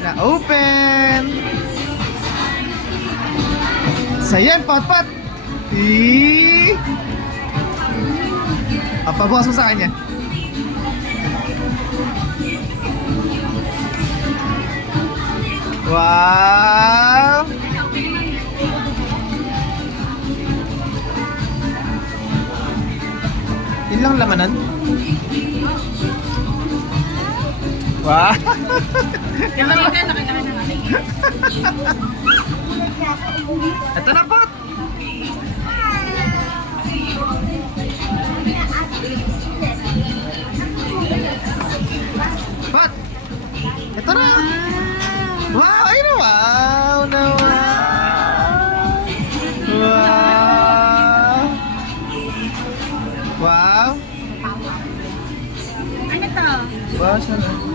Ina-open. Sayan, pat-pat. Eee. Pabukas mo sa kanya. Wow! Yun lang lamanan? Wow! Yun lang lamanan. Ito na po! Pat! Ito na! Wow! Ay na! Wow! Na wow! Wow! Wow! Ano to? Wow! Sana.